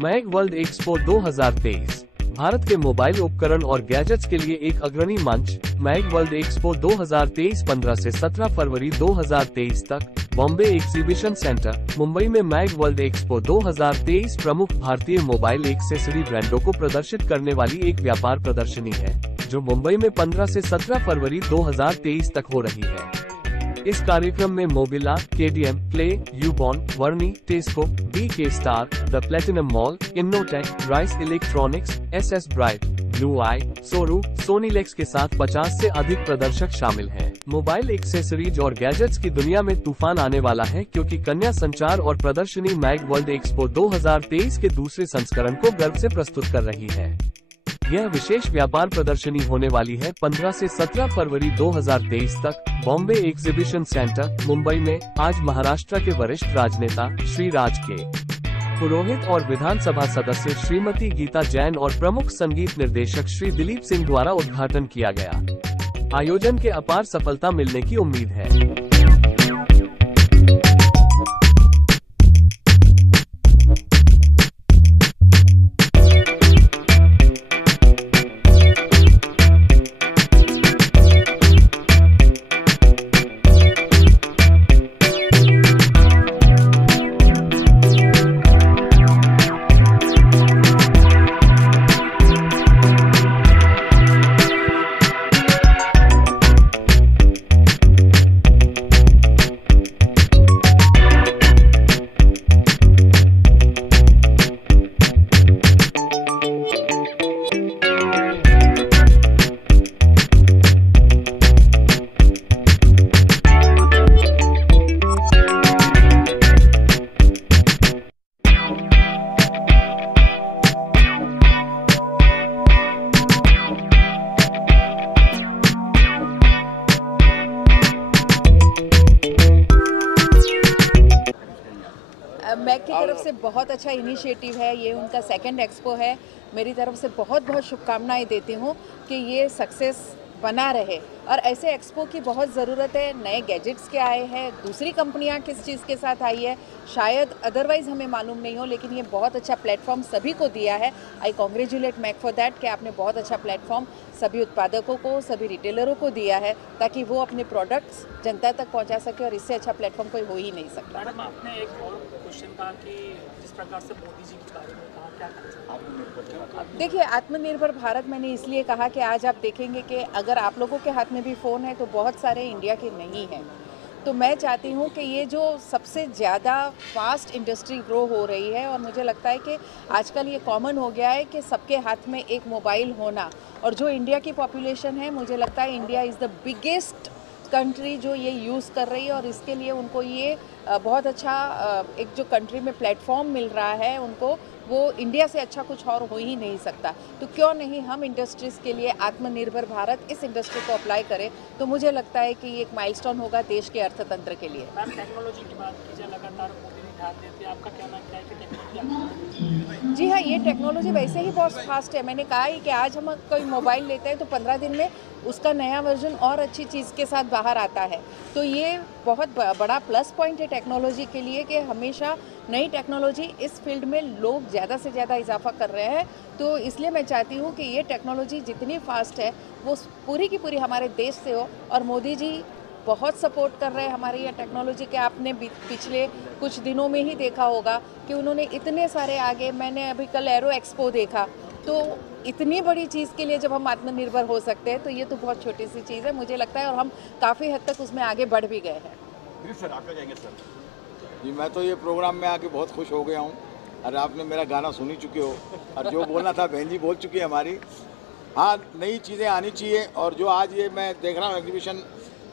Mag world expo 2023 Bharat के mobile उपकरण और गैजेट्स के लिए एक अग्रणी मंच। मैग वर्ल्ड एक्सपो 2023 15 से 17 फरवरी 2023 तक बॉम्बे एग्जीबिशन सेंटर, मुंबई में। मैग वर्ल्ड एक्सपो 2023 प्रमुख भारतीय मोबाइल एक्सेसरी ब्रांडों को प्रदर्शित करने वाली एक व्यापार प्रदर्शनी है, जो मुंबई में 15 से 17 फरवरी 2023 तक हो रही है। इस कार्यक्रम में Mobila, KDM, Play, Ubon, Verni, Tesco, BK star, the platinum mall, Innotech, rice electronics, SS bright, blue eye, सोरू, सोनीलेक्स के साथ 50 से अधिक प्रदर्शक शामिल हैं। मोबाइल एक्सेसरीज और गैजेट्स की दुनिया में तूफान आने वाला है, क्योंकि कन्या संचार और प्रदर्शनी मैग वर्ल्ड एक्सपो 2023 के दूसरे संस्करण को गर्व से प्रस्तुत कर रही है। यह विशेष व्यापार प्रदर्शनी होने वाली है 15 से 17 फरवरी 2023 तक बॉम्बे एग्जीबिशन सेंटर, मुंबई में। आज महाराष्ट्र के वरिष्ठ राजनेता श्री राज के पुरोहित और विधानसभा सदस्य श्रीमती गीता जैन और प्रमुख संगीत निर्देशक श्री दिलीप सिंह द्वारा उद्घाटन किया गया। आयोजन के अपार सफलता मिलने की उम्मीद है। मैग की तरफ से बहुत अच्छा इनिशिएटिव है, ये उनका सेकंड एक्सपो है। मेरी तरफ से बहुत बहुत शुभकामनाएं देती हूँ कि ये सक्सेस बना रहे और ऐसे एक्सपो की बहुत ज़रूरत है। नए गैजेट्स के आए हैं, दूसरी कंपनियां किस चीज़ के साथ आई है शायद अदरवाइज़ हमें मालूम नहीं हो, लेकिन ये बहुत अच्छा प्लेटफॉर्म सभी को दिया है। I congratulate mag for that कि आपने बहुत अच्छा प्लेटफॉर्म सभी उत्पादकों को, सभी रिटेलरों को दिया है, ताकि वो अपने प्रोडक्ट्स जनता तक पहुँचा सके, और इससे अच्छा प्लेटफॉर्म कोई हो ही नहीं सकता। मैडम, आपने एक और क्वेश्चन कहा कि जिस प्रकार से मोदी जी के बारे में कहा, क्या देखिए, आत्मनिर्भर भारत मैंने इसलिए कहा कि आज आप देखेंगे कि अगर आप लोगों के हाथ में भी फ़ोन है तो बहुत सारे इंडिया के नहीं हैं। तो मैं चाहती हूँ कि ये जो सबसे ज़्यादा फास्ट इंडस्ट्री ग्रो हो रही है, और मुझे लगता है कि आजकल ये कॉमन हो गया है कि सबके हाथ में एक मोबाइल होना, और जो इंडिया की पॉपुलेशन है, मुझे लगता है India is the biggest country जो ये यूज़ कर रही है, और इसके लिए उनको ये बहुत अच्छा एक जो कंट्री में प्लेटफॉर्म मिल रहा है उनको, वो इंडिया से अच्छा कुछ और हो ही नहीं सकता। तो क्यों नहीं हम इंडस्ट्रीज़ के लिए आत्मनिर्भर भारत इस इंडस्ट्री को अप्लाई करें, तो मुझे लगता है कि ये एक माइलस्टोन होगा देश के अर्थतंत्र के लिए। मैम, टेक्नोलॉजी की बात कीजिए, लगातार मोदी ने ध्यान देते हैं, आपका कहना क्या है कि टेक्नोलॉजी? जी हाँ, ये टेक्नोलॉजी वैसे ही बहुत फास्ट है। मैंने कहा ही कि आज हम कोई मोबाइल लेते हैं तो 15 दिन में उसका नया वर्जन और अच्छी चीज़ के साथ बाहर आता है। तो ये बहुत बड़ा प्लस पॉइंट है टेक्नोलॉजी के लिए कि हमेशा नई टेक्नोलॉजी इस फील्ड में लोग ज़्यादा से ज़्यादा इजाफा कर रहे हैं। तो इसलिए मैं चाहती हूँ कि ये टेक्नोलॉजी जितनी फास्ट है वो पूरी की पूरी हमारे देश से हो, और मोदी जी बहुत सपोर्ट कर रहे हैं हमारी ये टेक्नोलॉजी के। आपने पिछले कुछ दिनों में ही देखा होगा कि उन्होंने इतने सारे आगे, मैंने अभी कल एरो एक्सपो देखा, तो इतनी बड़ी चीज़ के लिए जब हम आत्मनिर्भर हो सकते हैं तो ये तो बहुत छोटी सी चीज़ है मुझे लगता है, और हम काफ़ी हद तक उसमें आगे बढ़ भी गए हैं। सर, आप क्या कहेंगे? सर जी, मैं तो ये प्रोग्राम में आके बहुत खुश हो गया हूँ। अरे आपने मेरा गाना सुन ही चुके हो, और जो बोलना था बहन जी बोल चुकी है हमारी। हाँ, नई चीज़ें आनी चाहिए, और जो आज ये मैं देख रहा हूँ एग्जीबिशन,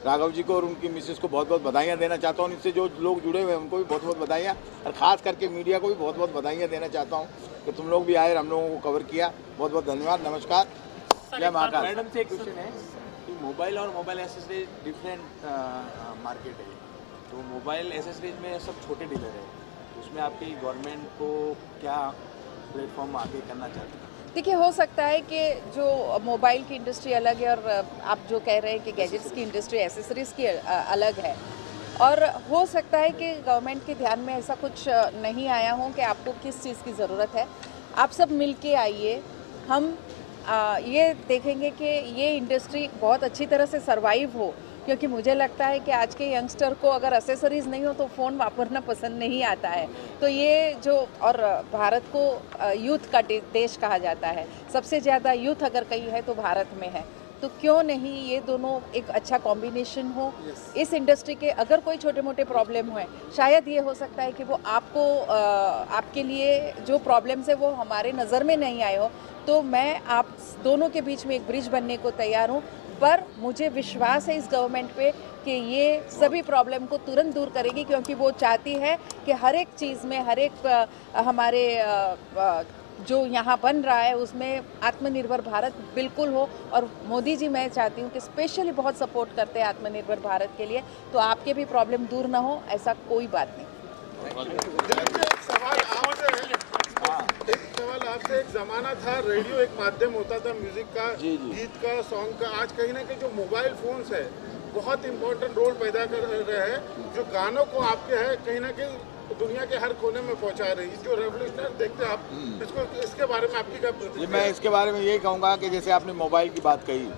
राघव जी को और उनकी मिसेस को बहुत बहुत बधाइयाँ देना चाहता हूँ। इससे जो लोग जुड़े हुए हैं उनको भी बहुत बहुत बधाइयाँ, और ख़ास करके मीडिया को भी बहुत बहुत बधाइयाँ देना चाहता हूँ कि तुम लोग भी आए और हम लोगों को कवर किया। बहुत बहुत धन्यवाद, नमस्कार, जय महाकाल। मैडम से एक क्वेश्चन है कि मोबाइल और मोबाइल एसेसरीज डिफरेंट मार्केट है, तो मोबाइल एसेसरीज में सब छोटे डीलर है, तो उसमें आपकी गवर्नमेंट को क्या प्लेटफॉर्म आगे करना चाहती है? देखिए, हो सकता है कि जो मोबाइल की इंडस्ट्री अलग है और आप जो कह रहे हैं कि गैजेट्स की इंडस्ट्री, एसेसरीज़ की अलग है, और हो सकता है कि गवर्नमेंट के ध्यान में ऐसा कुछ नहीं आया हो कि आपको किस चीज़ की ज़रूरत है। आप सब मिल के आइए, हम ये देखेंगे कि ये इंडस्ट्री बहुत अच्छी तरह से सरवाइव हो, क्योंकि मुझे लगता है कि आज के यंगस्टर को अगर एसेसरीज़ नहीं हो तो फ़ोन वापरना पसंद नहीं आता है। तो ये जो, और भारत को यूथ का देश कहा जाता है, सबसे ज़्यादा यूथ अगर कहीं है तो भारत में है, तो क्यों नहीं ये दोनों एक अच्छा कॉम्बिनेशन हो। इस इंडस्ट्री के अगर कोई छोटे मोटे प्रॉब्लम हुए, शायद ये हो सकता है कि वो आपको आपके लिए जो प्रॉब्लम्स है वो हमारे नज़र में नहीं आए हो, तो मैं आप दोनों के बीच में एक ब्रिज बनने को तैयार हूँ। पर मुझे विश्वास है इस गवर्नमेंट पे कि ये सभी प्रॉब्लम को तुरंत दूर करेगी, क्योंकि वो चाहती है कि हर एक चीज़ में, हर एक हमारे जो यहाँ बन रहा है उसमें आत्मनिर्भर भारत बिल्कुल हो। और मोदी जी, मैं चाहती हूँ कि स्पेशली बहुत सपोर्ट करते हैं आत्मनिर्भर भारत के लिए, तो आपके भी प्रॉब्लम दूर ना हो, ऐसा कोई बात नहीं। आपसे, एक जमाना था रेडियो एक माध्यम होता था म्यूजिक का, गीत का, सॉन्ग का। आज कहीं ना कहीं जो मोबाइल फोन्स है बहुत इम्पोर्टेंट रोल पैदा कर रहे हैं, जो गानों को आपके है कहीं ना कहीं दुनिया के हर कोने में पहुंचा रही है। जो रेवोल्यूशनर देखते हैं आप इसको, इसके बारे में आपकी क्या प्रतिक्रिया? मैं इसके बारे में यही कहूँगा कि जैसे आपने मोबाइल की बात कही,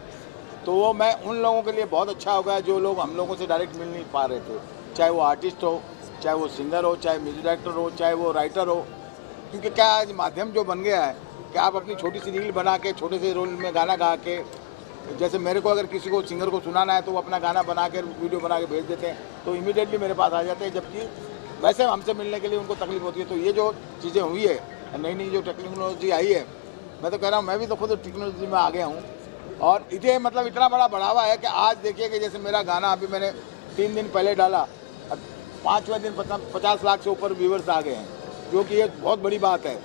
तो वो मैं उन लोगों के लिए बहुत अच्छा होगा जो लोग हम लोगों से डायरेक्ट मिल नहीं पा रहे थे, चाहे वो आर्टिस्ट हो, चाहे वो सिंगर हो, चाहे म्यूजिक डायरेक्टर हो, चाहे वो राइटर हो। क्योंकि क्या आज माध्यम जो बन गया है कि आप अपनी छोटी सी रील बना के, छोटे से रोल में गाना गा के, जैसे मेरे को अगर किसी को सिंगर को सुनाना है तो वो अपना गाना बना के, वीडियो बना के भेज देते हैं, तो इमीडिएटली मेरे पास आ जाते हैं। जबकि वैसे हमसे मिलने के लिए उनको तकलीफ होती है। तो ये जो चीज़ें हुई है, नई नई जो टेक्नोलॉजी आई है, मैं तो कह रहा हूँ, मैं भी तो खुद टेक्नोलॉजी में आ गया हूँ। और इसे मतलब इतना बड़ा बढ़ावा है कि आज देखिए कि जैसे मेरा गाना अभी मैंने 3 दिन पहले डाला, 5वें दिन 50 लाख से ऊपर व्यूवर्स आ गए हैं, जो कि ये बहुत बड़ी बात है।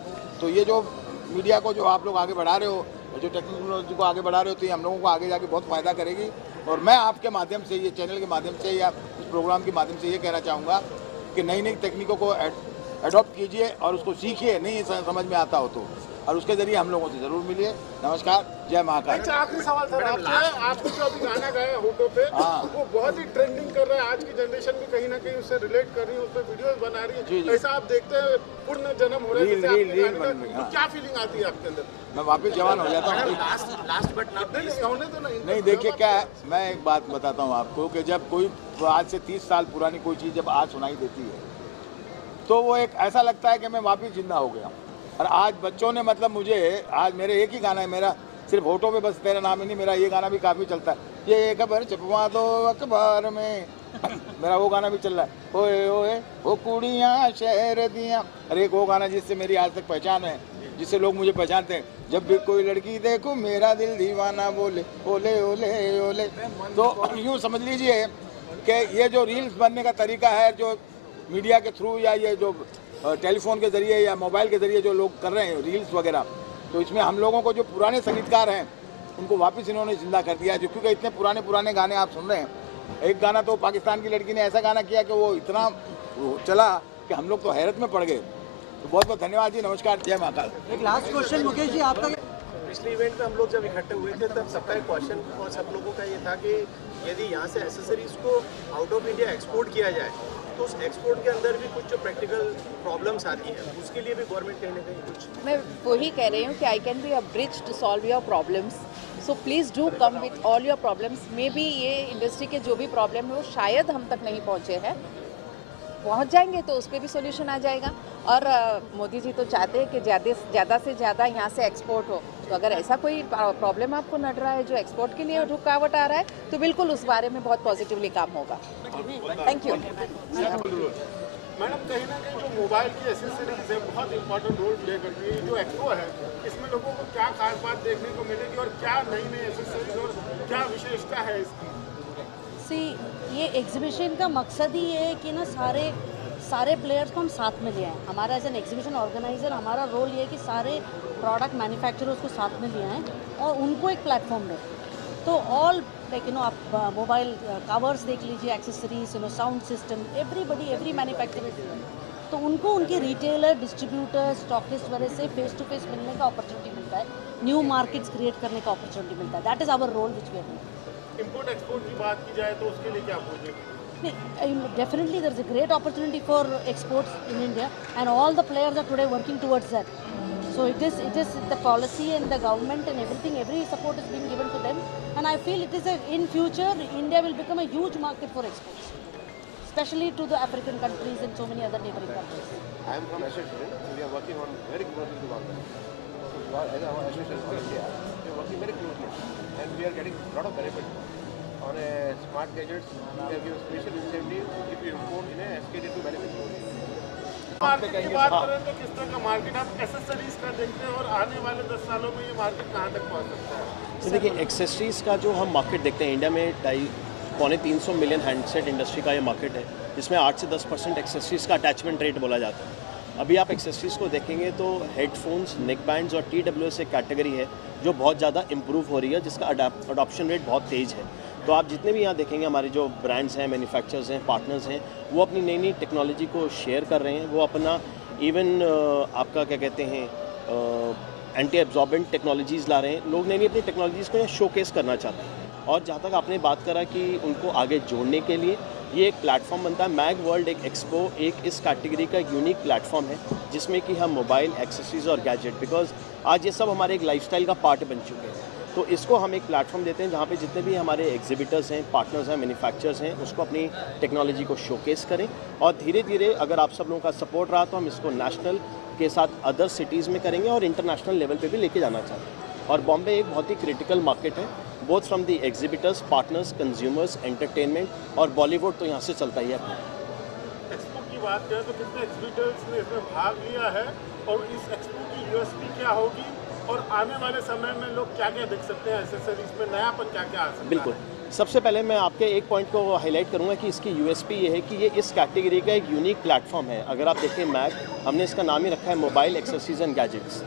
तो ये जो मीडिया को जो आप लोग आगे बढ़ा रहे हो, और जो टेक्नोलॉजी को आगे बढ़ा रहे हो, तो ये हम लोगों को आगे जाके बहुत फ़ायदा करेगी। और मैं आपके माध्यम से, ये चैनल के माध्यम से या इस प्रोग्राम के माध्यम से ये कहना चाहूँगा कि नई नई तकनीकों को एडॉप्ट कीजिए और उसको सीखिए, नहीं समझ में आता हो तो, और उसके ज़रिए हम लोगों से ज़रूर मिलिए। नमस्कार, जय महाकाल। आखिरी सवाल सर आपसे, आपने जो अभी गाना गाया होटो पे, वो बहुत ही ट्रेंडिंग कर रहा है, आज की जनरेशन भी कहीं ना कहीं उससे रिलेट कर रही है, उस पर वीडियोस बना रही है। ऐसा आप देखते हैं पुण्य जन्म हो रहा है, तो क्या फीलिंग आती है आपके अंदर? मैं वापस जवान हो जाता हूँ। लास्ट बट नहीं, देखिए क्या है, मैं एक बात बताता हूँ आपको कि जब कोई आज से 30 साल पुरानी कोई चीज़ जब आज सुनाई देती है, तो वो एक ऐसा लगता है कि मैं वापस जिंदा हो गया। और आज बच्चों ने मतलब मुझे, आज मेरे एक ही गाना है, मेरा सिर्फ होठों पे बस तेरा नाम ही नहीं, मेरा ये गाना भी काफ़ी चलता है, ये खबर छपवा दो अखबार में मेरा वो गाना भी चल रहा है, ओए ओए वो कुड़ियाँ शहर दियाँ। अरे एक वो गाना जिससे मेरी आज तक पहचान है, जिससे लोग मुझे पहचानते हैं, जब भी कोई लड़की देखो मेरा दिल दीवाना बोले ओले ओले ओले। तो यूँ समझ लीजिए कि ये जो रील्स बनने का तरीका है, जो मीडिया के थ्रू या ये जो टेलीफोन के ज़रिए या मोबाइल के ज़रिए जो लोग कर रहे हैं रील्स वगैरह, तो इसमें हम लोगों को जो पुराने संगीतकार हैं उनको वापस इन्होंने जिंदा कर दिया। जो क्योंकि इतने पुराने पुराने गाने आप सुन रहे हैं, एक गाना तो पाकिस्तान की लड़की ने ऐसा गाना किया कि वो इतना चला कि हम लोग तो हैरत में पड़ गए। तो बहुत बहुत धन्यवाद जी, नमस्कार, जय महाकाल। एक लास्ट क्वेश्चन मुकेश जी आपका। पिछले इवेंट में हम लोग जब इकट्ठे हुए थे तब सबका एक क्वेश्चन और सब लोगों का ये था कि यदि यहाँ से एसेसरीज को आउट ऑफ इंडिया एक्सपोर्ट किया जाए तो उस एक्सपोर्ट के अंदर भी कुछ जो प्रैक्टिकल प्रॉब्लम्स आती हैं, उसके लिए भी गवर्नमेंट कहीं ना कहीं कुछ। मैं वही कह रही हूँ कि I can be a bridge to solve your problems, so please do come with all your problems. Maybe ये इंडस्ट्री के जो भी प्रॉब्लम है वो शायद हम तक नहीं पहुँचे हैं, पहुँच जाएंगे तो उस पर भी सोल्यूशन आ जाएगा। और मोदी जी तो चाहते हैं कि ज़्यादा से ज़्यादा यहाँ से एक्सपोर्ट हो, तो अगर ऐसा कोई प्रॉब्लम आपको नड़ रहा है जो एक्सपोर्ट के लिए रुकावट आ रहा है, तो बिल्कुल उस बारे में बहुत पॉजिटिवली काम होगा। Thank you. मैडम, कहीं ना कहीं जो मोबाइल की एसेसरीज है बहुत इंपॉर्टेंट रोल प्ले करती है। जो एक्सपो है इसमें लोगों को क्या खास बात देखने को मिलेगी और क्या नई नई एसेसरीज और क्या विशेषता है इसकी? ये एग्जीबिशन का मकसद ही ये है कि ना सारे प्लेयर्स को हम साथ में ले आएँ। हमारा एज एन एग्जीबिशन ऑर्गेनाइजर हमारा रोल ये है कि सारे प्रोडक्ट मैन्युफैक्चरर्स को साथ में ले आएँ और उनको एक प्लेटफॉर्म दें। तो ऑल लाइक आप मोबाइल कवर्स देख लीजिए, accessories, sound system, every manufacturer, तो उनको उनके रिटेलर, डिस्ट्रीब्यूटर, स्टॉकिस्ट वगैरह से फेस टू फेस मिलने का अपॉर्चुनिटी मिलता है, न्यू मार्केट्स क्रिएट करने का अपॉर्चुनिटी मिलता है। That is our role which we are doing. Import export की बात की जाए तो उसके लिए क्या बोलेंगे? Definitely there is a great opportunity for exports in India, and all the players are today working towards that. So it is the policy and the government and everything, every support is being given to them, and I feel it is in future India will become a huge market for exports, especially to the African countries and so many other neighboring countries. I am from association, we are working on very closely with government. So as our association in India, we are working very closely, and we are getting a lot of benefit. On a smart gadgets, we are giving special incentive if you import in a SKD to benefit. Market की बात करें तो किस तरह का market आप accessories का देखते हैं और आने वाले 10 सालों में ये मार्केट कहाँ तक पहुँच सकता है? तो देखिए, एक्सेसरीज़ का जो हम मार्केट देखते हैं इंडिया में 250-300 मिलियन हैंडसेट इंडस्ट्री का ये मार्केट है, जिसमें 8 से 10% एक्सेसरीज़ का अटैचमेंट रेट बोला जाता है। अभी आप एक्सेसरीज़ को देखेंगे तो हेडफोन्स, नेक बैंड्स और TWS एक कैटेगरी है जो बहुत ज़्यादा इम्प्रूव हो रही है, जिसका अडॉप्शन रेट बहुत तेज़ है। तो आप जितने भी यहाँ देखेंगे हमारे जो ब्रांड्स हैं, मैन्युफैक्चरर्स हैं, पार्टनर्स हैं, वो अपनी नई नई टेक्नोलॉजी को शेयर कर रहे हैं। वो अपना इवन आपका क्या कहते हैं एंटी एब्जॉर्बेंट टेक्नोलॉजीज़ ला रहे हैं। लोग नई नई अपनी टेक्नोलॉजीज़ को यहाँ शोकेस करना चाहते हैं। और जहाँ तक आपने बात करा कि उनको आगे जोड़ने के लिए ये एक प्लेटफॉर्म बनता है। मैग वर्ल्ड एक एक्सपो एक इस कैटेगरी का यूनिक प्लेटफॉर्म है, जिसमें कि हम मोबाइल, एक्सेसरीज और गैजेट, बिकॉज आज ये सब हमारे एक लाइफस्टाइल का पार्ट बन चुके हैं। तो इसको हम एक प्लेटफॉर्म देते हैं जहाँ पे जितने भी हमारे एग्जिबिटर्स हैं, पार्टनर्स हैं, मैन्युफैक्चरर्स हैं, उसको अपनी टेक्नोलॉजी को शोकेस करें। और धीरे धीरे अगर आप सब लोगों का सपोर्ट रहा तो हम इसको नेशनल के साथ अदर सिटीज़ में करेंगे और इंटरनेशनल लेवल पे भी लेके जाना चाहते हैं। और बॉम्बे एक बहुत ही क्रिटिकल मार्केट है, both from the exhibitors, partners, consumers, entertainment और बॉलीवुड तो यहाँ से चलता ही है। एक्सपो की बात करें तो कितने एग्जिबिटर्स ने इसमें भाग लिया है और इस एक्सपो की यूएसपी क्या होगी और आने वाले समय में लोग क्या क्या देख सकते हैं, एक्सेसरीज में नयापन क्या क्या आ सकता है? बिल्कुल, सबसे पहले मैं आपके एक पॉइंट को हाईलाइट करूंगा कि इसकी यूएसपी ये है कि ये इस कैटेगरी का एक यूनिक प्लेटफॉर्म है। अगर आप देखें मैग, हमने इसका नाम ही रखा है मोबाइल, एक्सेसरीज एंड गैजेट्स।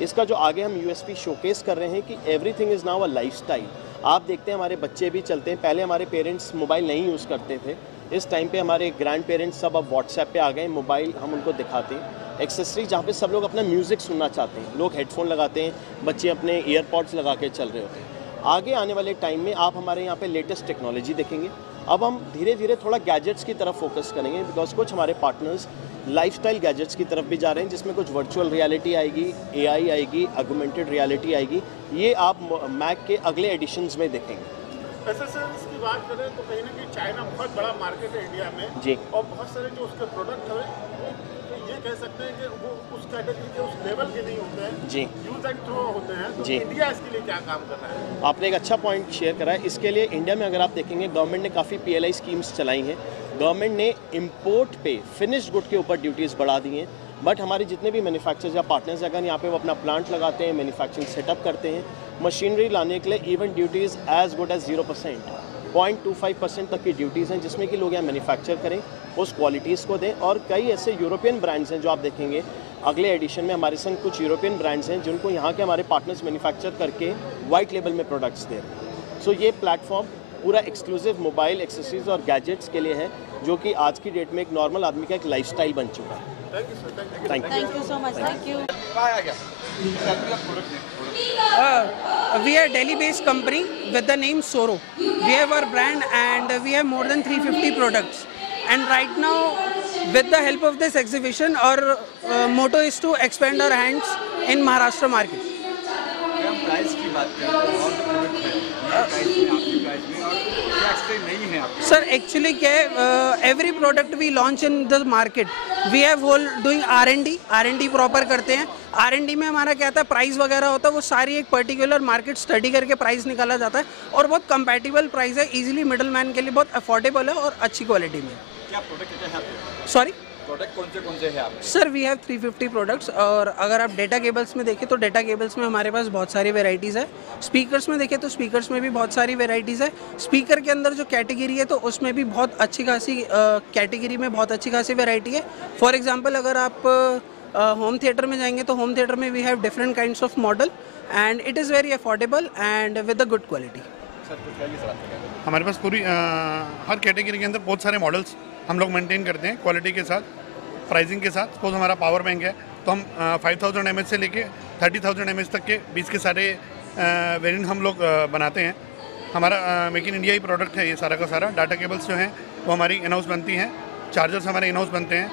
इसका जो आगे हम यूएसपी शोकेस कर रहे हैं कि everything is now a lifestyle. आप देखते हैं हमारे बच्चे भी चलते हैं, पहले हमारे पेरेंट्स मोबाइल नहीं यूज़ करते थे, इस टाइम पे हमारे ग्रैंड पेरेंट्स सब अब व्हाट्सएप पे आ गए, मोबाइल हम उनको दिखाते हैं। एक्सेसरी जहाँ पे सब लोग अपना म्यूज़िक सुनना चाहते हैं, लोग हेडफोन लगाते हैं, बच्चे अपने ईयरपॉड्स लगा के चल रहे होते हैं। आगे आने वाले टाइम में आप हमारे यहाँ पे लेटेस्ट टेक्नोलॉजी देखेंगे। अब हम धीरे धीरे थोड़ा गैजेट्स की तरफ फोकस करेंगे, बिकॉज कुछ हमारे पार्टनर्स लाइफस्टाइल गैजेट्स की तरफ भी जा रहे हैं, जिसमें कुछ वर्चुअल रियलिटी आएगी, AI आएगी, ऑगमेंटेड रियलिटी आएगी। ये आप मैक के अगले एडिशंस में देखेंगे। एक्सेसरीज की बात करें तो कहीं ना कहीं चाइना बहुत बड़ा मार्केट है इंडिया में जी, और बहुत सारे जो उसके प्रोडक्ट है वो तो ये कह सकते हैं कि वो उस कैटेगरी के उस लेवल के नहीं होते हैं जी, यूज एंड थ्रो होते हैं। तो जी, इंडिया इसके लिए क्या काम कर रहा है? आपने एक अच्छा पॉइंट शेयर करा है। इसके लिए इंडिया में अगर आप देखेंगे गवर्नमेंट ने काफ़ी PLI स्कीम्स चलाई हैं। गवर्नमेंट ने इम्पोर्ट पे फिनिश्ड गुड के ऊपर ड्यूटीज़ बढ़ा दी हैं, बट हमारे जितने भी मैन्युफैक्चरर्स या पार्टनर्स अगर यहाँ पे वो अपना प्लांट लगाते हैं, मैन्युफैक्चरिंग सेटअप करते हैं, मशीनरी लाने के लिए even duties as good as 0%, 0.25% तक की ड्यूटीज़ हैं, जिसमें कि लोग यहाँ मैन्युफैक्चर करें, उस क्वालिटीज़ को दें। और कई ऐसे यूरोपियन ब्रांड्स हैं जो आप देखेंगे अगले एडिशन में हमारे संग कुछ यूरोपियन ब्रांड्स हैं जिनको यहाँ के हमारे पार्टनर्स मैन्युफैक्चर करके वाइट लेबल में प्रोडक्ट्स दे रहे हैं। सो ये प्लेटफॉर्म पूरा एक्सक्लूसिव मोबाइल, एक्सेसरीज और गैजेट्स के लिए है, जो कि आज की डेट में एक नॉर्मल आदमी का एक लाइफस्टाइल बन चुका है। Thank you so much. Thank you. We are Delhi-based company with the name Soro. We have our brand and we have more than 350 products. And right now, with the help of this exhibition, our motto is to expand our hands in Maharashtra market. Price की बात करें तो और product है price में आपकी price में और क्या एक्सप्लेन नहीं है आपको? सर एक्चुअली क्या है, every product we launch in the market we have whole doing R&D proper करते हैं। R&D में हमारा क्या था, प्राइस वगैरह होता है, वो सारी एक पर्टिकुलर मार्केट स्टडी करके प्राइस निकाला जाता है और बहुत कंपैटिबल प्राइस है, इजीली मिडल मैन के लिए बहुत अफोर्डेबल है और अच्छी क्वालिटी में। क्या प्रोडक्ट है आपके? सॉरी, प्रोडक्ट कौन से हैं आपके? Sir we have 350 products. और अगर आप डेटा केबल्स में देखें तो डेटा केबल्स में हमारे पास बहुत सारी वेराइटीज़ है। स्पीकर्स में देखें तो स्पीकर्स में भी बहुत सारी वेराइटीज़ है। स्पीकर के अंदर जो कैटेगरी है तो उसमें भी बहुत अच्छी खासी कैटेगरी में बहुत अच्छी खासी वेराइटी है। फॉर एग्जांपल अगर आप होम थिएटर में जाएंगे तो होम थिएटर में we have different kinds of model and it is very affordable and with a good quality. हमारे पास पूरी हर कैटेगरी के अंदर बहुत सारे मॉडल्स हम लोग मेंटेन करते हैं क्वालिटी के साथ, प्राइसिंग के साथ। सपोज हमारा पावर बैंक है तो हम 5000 mAh से लेके 30,000 mAh तक के बीच के सारे वेरिएंट हम लोग बनाते हैं। हमारा make in India he product है ये सारा का सारा। डाटा केबल्स जो हैं वो हमारी इन हाउस बनती हैं, चार्जर्स हमारे इन हाउस बनते हैं,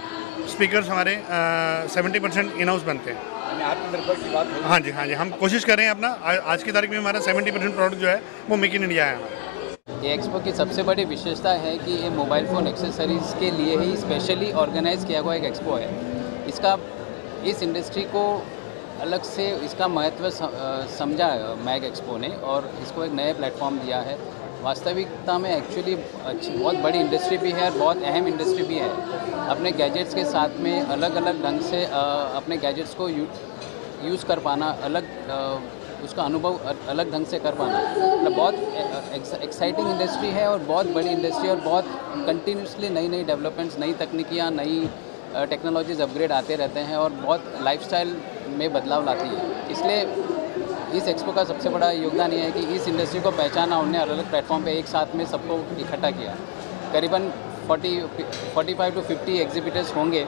स्पीकर्स हमारे 70% इन हाउस बनते हैं। आत्मनिर्भर की बात है। हाँ जी, हम कोशिश कर रहे हैं अपना, आज की तारीख में हमारा 70% प्रोडक्ट जो है वो मेक इन इंडिया है हमारा। ये एक्सपो की सबसे बड़ी विशेषता है कि ये मोबाइल फ़ोन एक्सेसरीज़ के लिए ही स्पेशली ऑर्गेनाइज़ किया हुआ एक एक्सपो है। इसका इस इंडस्ट्री को अलग से इसका महत्व समझा मैग एक्सपो ने और इसको एक नए प्लेटफॉर्म दिया है। वास्तविकता में एक्चुअली बहुत बड़ी इंडस्ट्री भी है और बहुत अहम इंडस्ट्री भी है। अपने गैजेट्स के साथ में अलग अलग ढंग से अपने गैजेट्स को यूज़ कर पाना, उसका अनुभव अलग ढंग से कर पाना, मतलब बहुत एक्साइटिंग इंडस्ट्री है और बहुत बड़ी इंडस्ट्री और बहुत कंटिन्यूसली नई डेवलपमेंट्स, नई तकनीकियाँ, नई टेक्नोलॉजीज़ अपग्रेड आते रहते हैं और बहुत लाइफस्टाइल में बदलाव लाती है। इसलिए इस एक्सपो का सबसे बड़ा योगदान ये है कि इस इंडस्ट्री को पहचाना, उन्होंने अलग अलग प्लेटफॉर्म पे एक साथ में सबको इकट्ठा किया। करीबन 45 to 50 एग्जिबिटर्स होंगे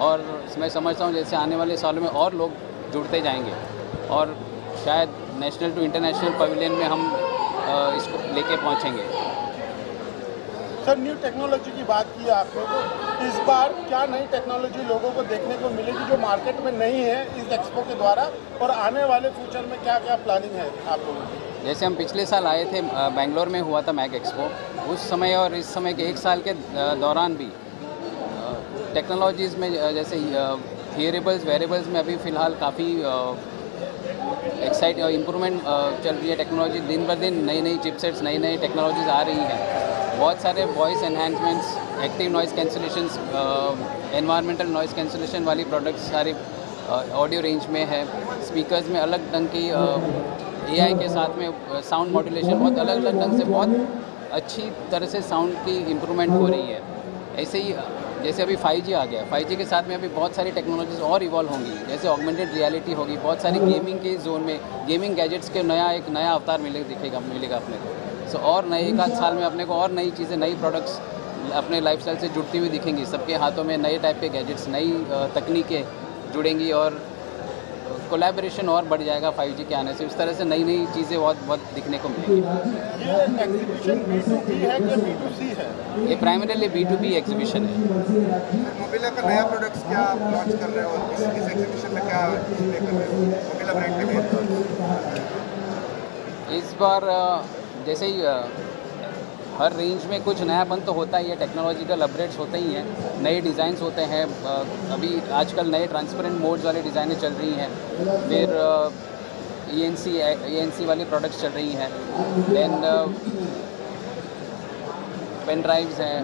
और मैं समझता हूँ जैसे आने वाले सालों में और लोग जुड़ते जाएंगे और शायद नेशनल टू इंटरनेशनल पवेलियन में हम इसको लेके पहुँचेंगे। सर, न्यू टेक्नोलॉजी की बात की आपने, तो इस बार क्या नई टेक्नोलॉजी लोगों को देखने को मिलेगी जो मार्केट में नहीं है इस एक्सपो के द्वारा, और आने वाले फ्यूचर में क्या क्या प्लानिंग है आप लोगों की? जैसे हम पिछले साल आए थे, बेंगलोर में हुआ था मैग एक्सपो, उस समय और इस समय के एक साल के दौरान भी टेक्नोलॉजीज़ में जैसे थियरेबल्स, वेरेबल्स में अभी फ़िलहाल काफ़ी इम्प्रूवमेंट चल रही है। टेक्नोलॉजी दिन ब दिन नई चिपसेट्स, नई टेक्नोलॉजीज़ आ रही हैं। बहुत सारे voice enhancements, active noise cancellations, environmental noise cancellation वाली प्रोडक्ट्स सारी ऑडियो रेंज में है। स्पीकर्स में अलग ढंग की AI के साथ में साउंड मॉड्यूलेशन, बहुत अलग ढंग से बहुत अच्छी तरह से साउंड की इम्प्रूवमेंट हो रही है। ऐसे ही जैसे अभी 5G आ गया, 5G के साथ में अभी बहुत सारी टेक्नोलॉजीज़ और इवॉल्व होंगी, जैसे ऑगमेंटेड रियलिटी होगी, बहुत सारी गेमिंग के जोन में गेमिंग गैजेट्स के एक नया अवतार मिलेगा अपने को। सो और नए एक आध साल में अपने को और नई चीज़ें, नई प्रोडक्ट्स अपने लाइफस्टाइल से जुड़ती हुई दिखेंगी। सबके हाथों में नए टाइप के गैजेट्स, नई तकनीकें जुड़ेंगी और कोलैबोरेशन और बढ़ जाएगा 5G के आने से। इस तरह से नई चीज़ें बहुत दिखने को मिलेंगी। ये एग्जीबिशन B2B है कि B2C है? ये प्राइमरीली B2B एग्जीबिशन है। मोबिला का नया प्रोडक्ट्स क्या आप लॉन्च कर रहे हो? इस एग्जीबिशन में क्या डिस्प्ले कर रहे हो मोबिला ब्रांड के लिए? इस बार जैसे ही हर रेंज में कुछ नयापन तो होता ही है, टेक्नोलॉजिकल अपग्रेड्स होते ही हैं, नए डिज़ाइंस होते हैं। अभी आजकल नए ट्रांसपेरेंट मोड्स वाली डिज़ाइनें चल रही हैं, फिर ENC वाली प्रोडक्ट्स चल रही हैं, देन पेन ड्राइव्स हैं,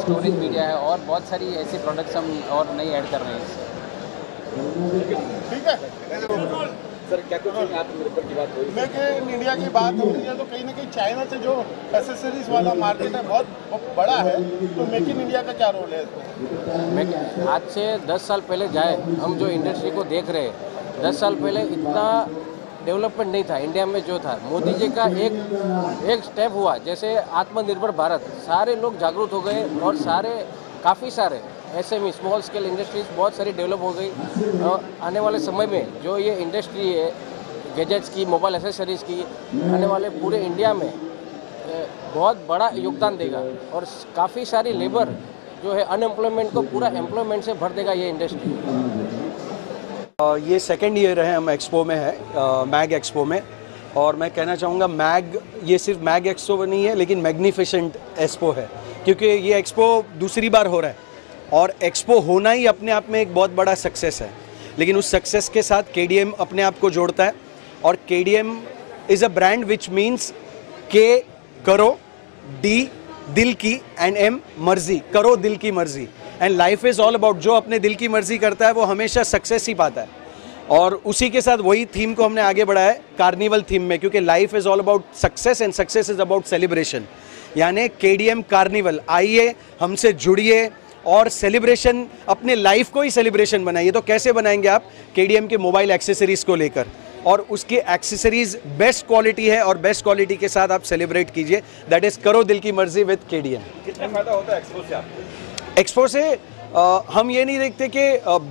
स्टोरेज मीडिया है और बहुत सारी ऐसी प्रोडक्ट्स हम और नई ऐड कर रहे हैं। ठीक है सर, क्या कुछ आत्मनिर्भर की बात हो रही है? मेक इन इंडिया की बात हो रही है, तो कहीं ना कहीं चाइना से जो एसेसरीज वाला मार्केट है बहुत बड़ा है, तो मेक इन इंडिया का क्या रोल है इसमें? आज से 10 साल पहले जाए, हम जो इंडस्ट्री को देख रहे हैं, 10 साल पहले इतना डेवलपमेंट नहीं था इंडिया में। जो था मोदी जी का एक स्टेप हुआ, जैसे आत्मनिर्भर भारत, सारे लोग जागरूक हो गए और काफ़ी सारे SME स्मॉल स्केल इंडस्ट्रीज बहुत सारी डेवलप हो गई। और आने वाले समय में जो ये इंडस्ट्री है गैजेट्स की, मोबाइल एसेसरीज़ की, आने वाले पूरे इंडिया में बहुत बड़ा योगदान देगा और काफ़ी सारी लेबर जो है अनएम्प्लॉयमेंट को पूरा एम्प्लॉयमेंट से भर देगा ये इंडस्ट्री। ये सेकेंड ईयर है हम एक्सपो में है, मैग एक्सपो में, और मैं कहना चाहूँगा मैग, ये सिर्फ मैग एक्सपो नहीं है लेकिन मैग्निफिसेंट एक्सपो है, क्योंकि ये एक्सपो दूसरी बार हो रहा है और एक्सपो होना ही अपने आप में एक बहुत बड़ा सक्सेस है। लेकिन उस सक्सेस के साथ KDM अपने आप को जोड़ता है और KDM is a brand which means K करो, D दिल की, एंड M मर्जी, करो दिल की मर्जी। And life is all about, जो अपने दिल की मर्जी करता है वो हमेशा सक्सेस ही पाता है। और उसी के साथ वही थीम को हमने आगे बढ़ाया है कार्निवल थीम में, क्योंकि life is all about success and success is about celebration. यानी KDM कार्निवल, आइए हमसे जुड़िए और सेलिब्रेशन, अपने लाइफ को ही सेलिब्रेशन बनाइए। तो कैसे बनाएंगे आप? KDM के मोबाइल एक्सेसरीज़ को लेकर, और उसके एक्सेसरीज बेस्ट क्वालिटी है और बेस्ट क्वालिटी के साथ आप सेलिब्रेट कीजिए। दैट इज़ करो दिल की मर्जी विद KDN। कितना फायदा होता है एक्सपो से आपको? एक्सपो से हम ये नहीं देखते कि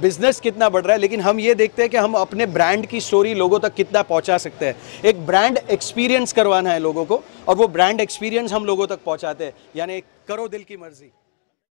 बिजनेस कितना बढ़ रहा है, लेकिन हम ये देखते हैं कि हम अपने ब्रांड की स्टोरी लोगों तक कितना पहुंचा सकते हैं। एक ब्रांड एक्सपीरियंस करवाना है लोगों को और वो ब्रांड एक्सपीरियंस हम लोगों तक पहुंचाते हैं, यानी करो दिल की मर्जी।